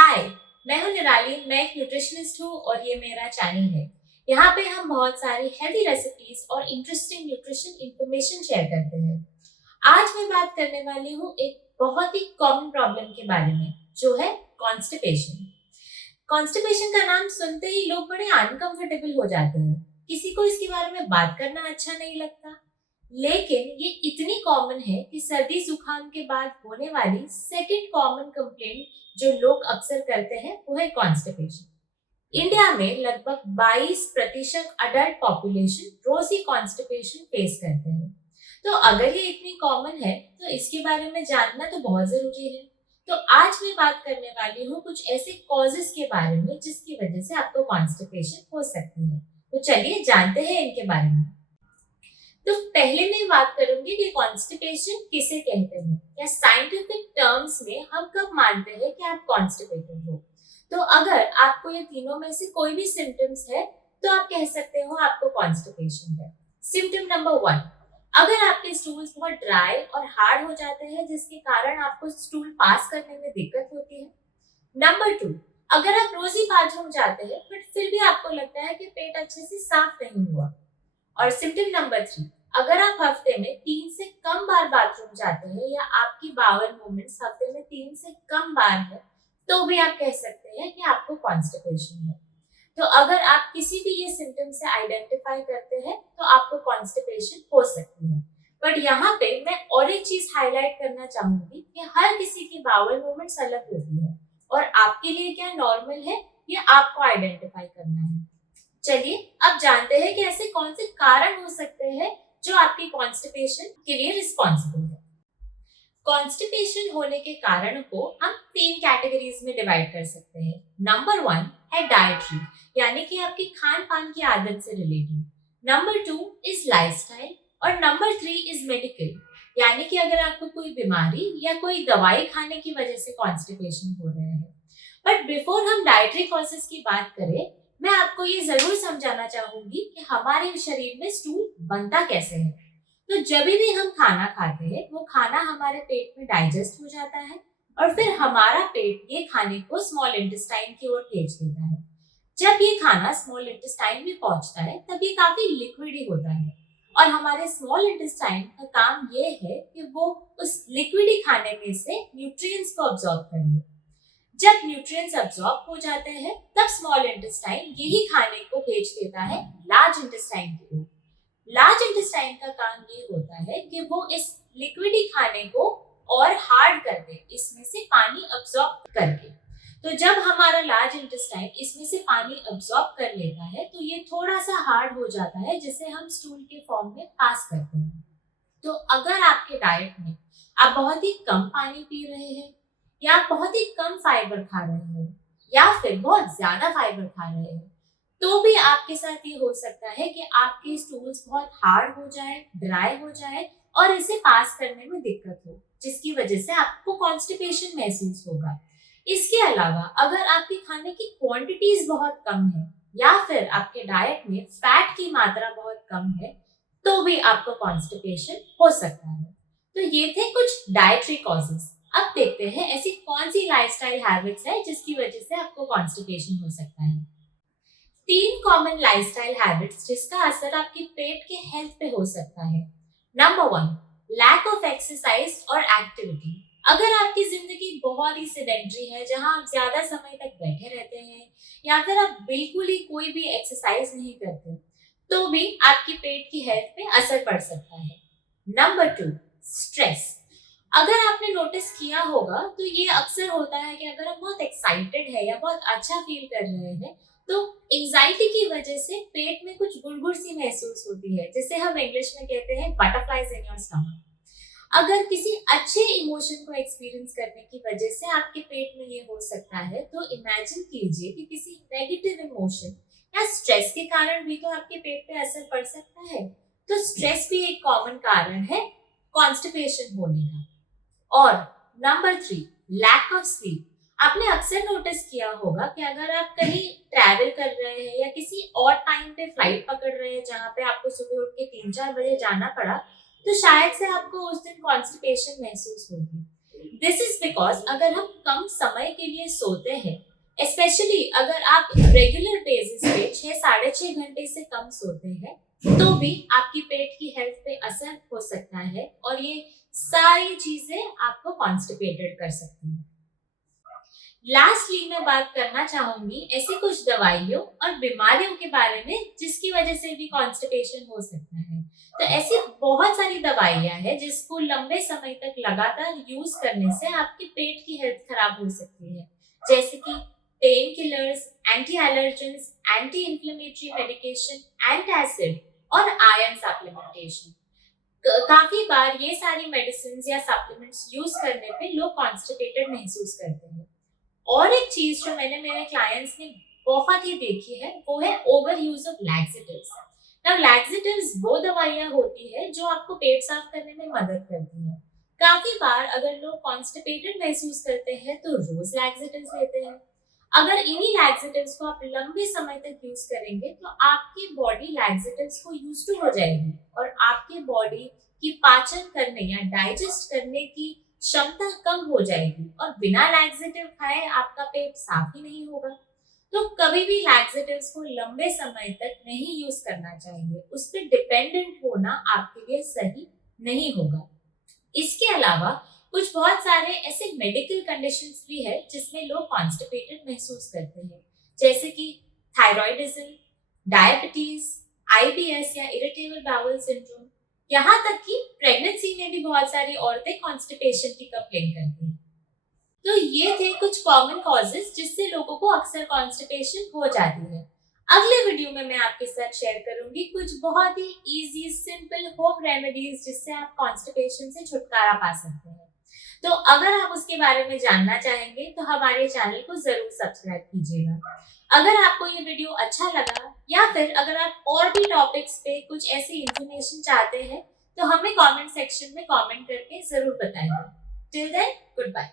हाय, मैं हूं निराली। मैं एक न्यूट्रिशनिस्ट हूं और ये मेरा चैनल है। यहाँ पे हम बहुत सारी हेल्दी रेसिपीज और इंटरेस्टिंग न्यूट्रिशन इंफॉर्मेशन शेयर करते हैं। आज मैं बात करने वाली हूँ एक बहुत ही कॉमन प्रॉब्लम के बारे में, जो है कॉन्स्टिपेशन। कॉन्स्टिपेशन का नाम सुनते ही लोग बड़े अनकंफर्टेबल हो जाते हैं। किसी को इसके बारे में बात करना अच्छा नहीं लगता, लेकिन ये इतनी कॉमन है कि सर्दी जुकाम के बाद होने वाली सेकंड कॉमन कंप्लेंट जो लोग अक्सर करते हैं वो है कॉन्स्टिपेशन। इंडिया में लगभग 22% अडल्ट पॉपुलेशन रोज ही कॉन्स्टिपेशन फेस करते हैं। तो अगर ये इतनी कॉमन है तो इसके बारे में जानना तो बहुत जरूरी है। तो आज मैं बात करने वाली हूँ कुछ ऐसे कॉजेस के बारे में जिसकी वजह से आपको कॉन्स्टिपेशन हो सकती है। तो चलिए जानते हैं इनके बारे में। तो पहले मैं बात करूंगी कि कॉन्स्टिपेशन किसे कहते हैं, या साइंटिफिक टर्म्स में हम कब मानते हैं कि आप कॉन्स्टिपेटेड हो। तो अगर आपको ये तीनों में से कोई भी सिम्टम्स है तो आप कह सकते हो आपको कॉन्स्टिपेशन है। सिम्टम नंबर 1, अगर आपके स्टूल्स बहुत ड्राई और हार्ड हो जाते हैं जिसके कारण आपको स्टूल पास करने में दिक्कत होती है। नंबर 2, अगर आप रोज ही बाथरूम जाते हैं बट फिर भी आपको लगता है कि पेट अच्छे से साफ नहीं हुआ। और सिम्टम नंबर 3, अगर आप हफ्ते में 3 से कम बार बाथरूम जाते हैं या आपकी बावल मूवमेंट्स हफ्ते में 3 से कम बार है तो भी आप कह सकते हैं कि आपको कॉन्स्टिपेशन है। तो अगर आप किसी भी ये सिम्टम से आइडेंटिफाई करते हैं तो आपको कॉन्स्टिपेशन हो सकती है। बट यहाँ पे मैं और एक चीज हाईलाइट करना चाहूंगी कि हर किसी की बावल मूवमेंट्स अलग होती है और आपके लिए क्या नॉर्मल है ये आपको आइडेंटिफाई करना है। चलिए अब जानते हैं कि ऐसे कौन से कारण हो सकते हैं जो आपकी कॉन्स्टिपेशन के लिए रिस्पॉन्सिबल है। कॉन्स्टिपेशन होने के कारण को हम 3 कैटेगरीज में डिवाइड कर सकते हैं। नंबर 1 है डाइटरी, यानी कि आपकी खान पान की आदत से रिलेटेड। नंबर 2 इज लाइफस्टाइल और नंबर 3 इज मेडिकल, यानी कि अगर आपको कोई बीमारी या कोई दवाई खाने की वजह से कॉन्स्टिपेशन हो रहा है। बट बिफोर हम डाइटरी कॉजेस की बात करें, मैं आपको ये जरूर समझाना चाहूंगी कि हमारे शरीर में स्टूल बनता कैसे है। तो जब भी हम खाना खाते हैं वो खाना हमारे पेट में डाइजेस्ट हो जाता है और फिर हमारा पेट ये खाने को स्मॉल इंटेस्टाइन की ओर भेज देता है। जब ये खाना स्मॉल इंटेस्टाइन में पहुंचता है तब ये काफी लिक्विड ही होता है और हमारे स्मॉल इंटेस्टाइन का काम ये है कि वो उस लिक्विड खाने में से न्यूट्रिएंट्स को अब्सॉर्ब कर ले। जब न्यूट्रिएंट्स अब्सॉर्ब हो जाते हैं तब स्मॉल इंटेस्टाइन यही खाने को भेज देता है लार्ज इंटेस्टाइन की ओर। लार्ज इंटेस्टाइन का काम ये होता है कि वो इस लिक्विडी खाने को और हार्ड कर दे, इसमें से पानी अब्सॉर्ब करके। तो जब हमारा लार्ज इंटेस्टाइन इसमें से पानी अब्सॉर्ब कर लेता है तो ये थोड़ा सा हार्ड हो जाता है जिसे हम स्टूल के फॉर्म में पास करते हैं। तो अगर आपके डाइट में आप बहुत ही कम पानी पी रहे हैं या आप बहुत ही कम फाइबर खा रहे हैं या फिर बहुत ज्यादा फाइबर खा रहे हैं तो भी आपके साथ ये हो सकता है कि आपके स्टूल्स बहुत हार्ड हो जाए, ड्राई हो जाए और इसे पास करने में दिक्कत हो, जिसकी वजह से आपको कॉन्स्टिपेशन महसूस होगा। इसके अलावा अगर आपके खाने की क्वांटिटीज बहुत कम है या फिर आपके डाइट में फैट की मात्रा बहुत कम है तो भी आपको कॉन्स्टिपेशन हो सकता है। तो ये थे कुछ डाइटरी कॉजेस। अब देखते हैं ऐसी कौन सी लाइफस्टाइल हैबिट्स है जिसकी वजह से आपको कॉन्स्टिपेशन हो सकता है। 3 कॉमन लाइफस्टाइल हैबिट्स जिसका असर आपके पेट के हेल्थ पे हो सकता है। नंबर 1, लैक ऑफ एक्सरसाइज और एक्टिविटी। अगर आपकी जिंदगी बहुत ही सेडेंटरी है जहां आप ज्यादा समय तक बैठे रहते हैं या फिर आप बिल्कुल ही कोई भी एक्सरसाइज नहीं करते तो भी आपकी पेट की हेल्थ पे असर पड़ सकता है। Number 2, stress. अगर आपने नोटिस किया होगा तो ये अक्सर होता है कि अगर हम बहुत एक्साइटेड है या बहुत अच्छा फील कर रहे हैं तो एंजाइटी की वजह से पेट में कुछ गुड़गुड़ सी महसूस होती है जिसे हम इंग्लिश में कहते हैं बटरफ्लाइज इन योर स्टमक। अगर किसी अच्छे इमोशन को एक्सपीरियंस करने की वजह से आपके पेट में ये हो सकता है तो इमेजिन कीजिए कि किसी नेगेटिव इमोशन या स्ट्रेस के कारण भी तो आपके पेट पे असर पड़ सकता है। तो स्ट्रेस भी एक कॉमन कारण है कॉन्स्टिपेशन होने का। और नंबर 3, लैक ऑफ स्लीप। आपने अक्सर नोटिस किया होगा कि अगर आप कहीं ट्रैवल कर रहे हैं या किसी और टाइम पे फ्लाइट पकड़ रहे हैं जहाँ पे आपको सुबह उठ के 3-4 बजे जाना पड़ा तो शायद से आपको उस दिन कॉन्स्टिपेशन महसूस होगी। दिस इज बिकॉज अगर हम कम समय के लिए सोते हैं, स्पेशली अगर आप रेगुलर बेसिस पे 6 साढ़े 6 घंटे से कम सोते हैं, तो भी आपकी पेट की हेल्थ पे असर हो सकता है और ये सारी चीजें आपको कॉन्स्टिपेटेड कर सकती हैं। लास्टली मैं बात करना चाहूंगी ऐसी कुछ दवाइयों और बीमारियों के बारे में जिसकी वजह से भी कॉन्स्टिपेशन हो सकता है। तो ऐसी बहुत सारी दवाइयां हैं जिसको लंबे समय तक लगातार यूज करने से आपके पेट की हेल्थ खराब हो सकती है, जैसे कि pain killers, anti allergens, anti inflammatory medication, antacid और आयरन सप्लीमेंटेशन। काफी बार ये सारी मेडिसिन या सप्लीमेंट्स यूज करने पे लोग कॉन्स्टिपेटेड महसूस करते हैं। और एक चीज जो मैंने मेरे क्लाइंट्स ने बहुत ही देखी है वो है over use of laxatives. Now laxatives वो दवाइयां होती है जो आपको पेट साफ करने में मदद करती है। काफी बार अगर लोग कॉन्स्टिपेटेड महसूस करते हैं तो रोज लैक्सेटिव्स लेते हैं। अगर इन्हीं लैक्सेटिव्स को आप लंबे समय तक यूज करेंगे तो आपकी बॉडी लैक्सेटिव्स को यूज टू हो जाएगी और आपकी बॉडी की पाचन करने या डाइजेस्ट करने की क्षमता कम हो जाएगी और बिना लैक्सेटिव खाए आपका पेट साफ ही नहीं होगा। तो कभी भी लैक्सेटिव्स को लंबे समय तक नहीं यूज करना चाहिए, उस पर डिपेंडेंट होना आपके लिए सही नहीं होगा। इसके अलावा कुछ बहुत सारे ऐसे मेडिकल कंडीशंस भी है जिसमें लोग कॉन्स्टिपेटेड महसूस करते हैं, जैसे कि थायराइडिज्म, डायबिटीज, आईबीएस या इरिटेबल बाउल सिंड्रोम। यहाँ तक कि प्रेगनेंसी में भी बहुत सारी औरतें कॉन्स्टिपेशन की कंप्लेन करती हैं। तो ये थे कुछ कॉमन कॉजेस जिससे लोगों को अक्सर कॉन्स्टिपेशन हो जाती है। अगले वीडियो में मैं आपके साथ शेयर करूंगी कुछ बहुत ही इजी सिंपल होम रेमेडीज जिससे आप कॉन्स्टिपेशन से छुटकारा पा सकते हैं। तो अगर आप उसके बारे में जानना चाहेंगे तो हमारे चैनल को जरूर सब्सक्राइब कीजिएगा। अगर आपको ये वीडियो अच्छा लगा या फिर अगर आप और भी टॉपिक्स पे कुछ ऐसी इंफॉर्मेशन चाहते हैं तो हमें कमेंट सेक्शन में कमेंट करके जरूर बताइए। Till then, good bye.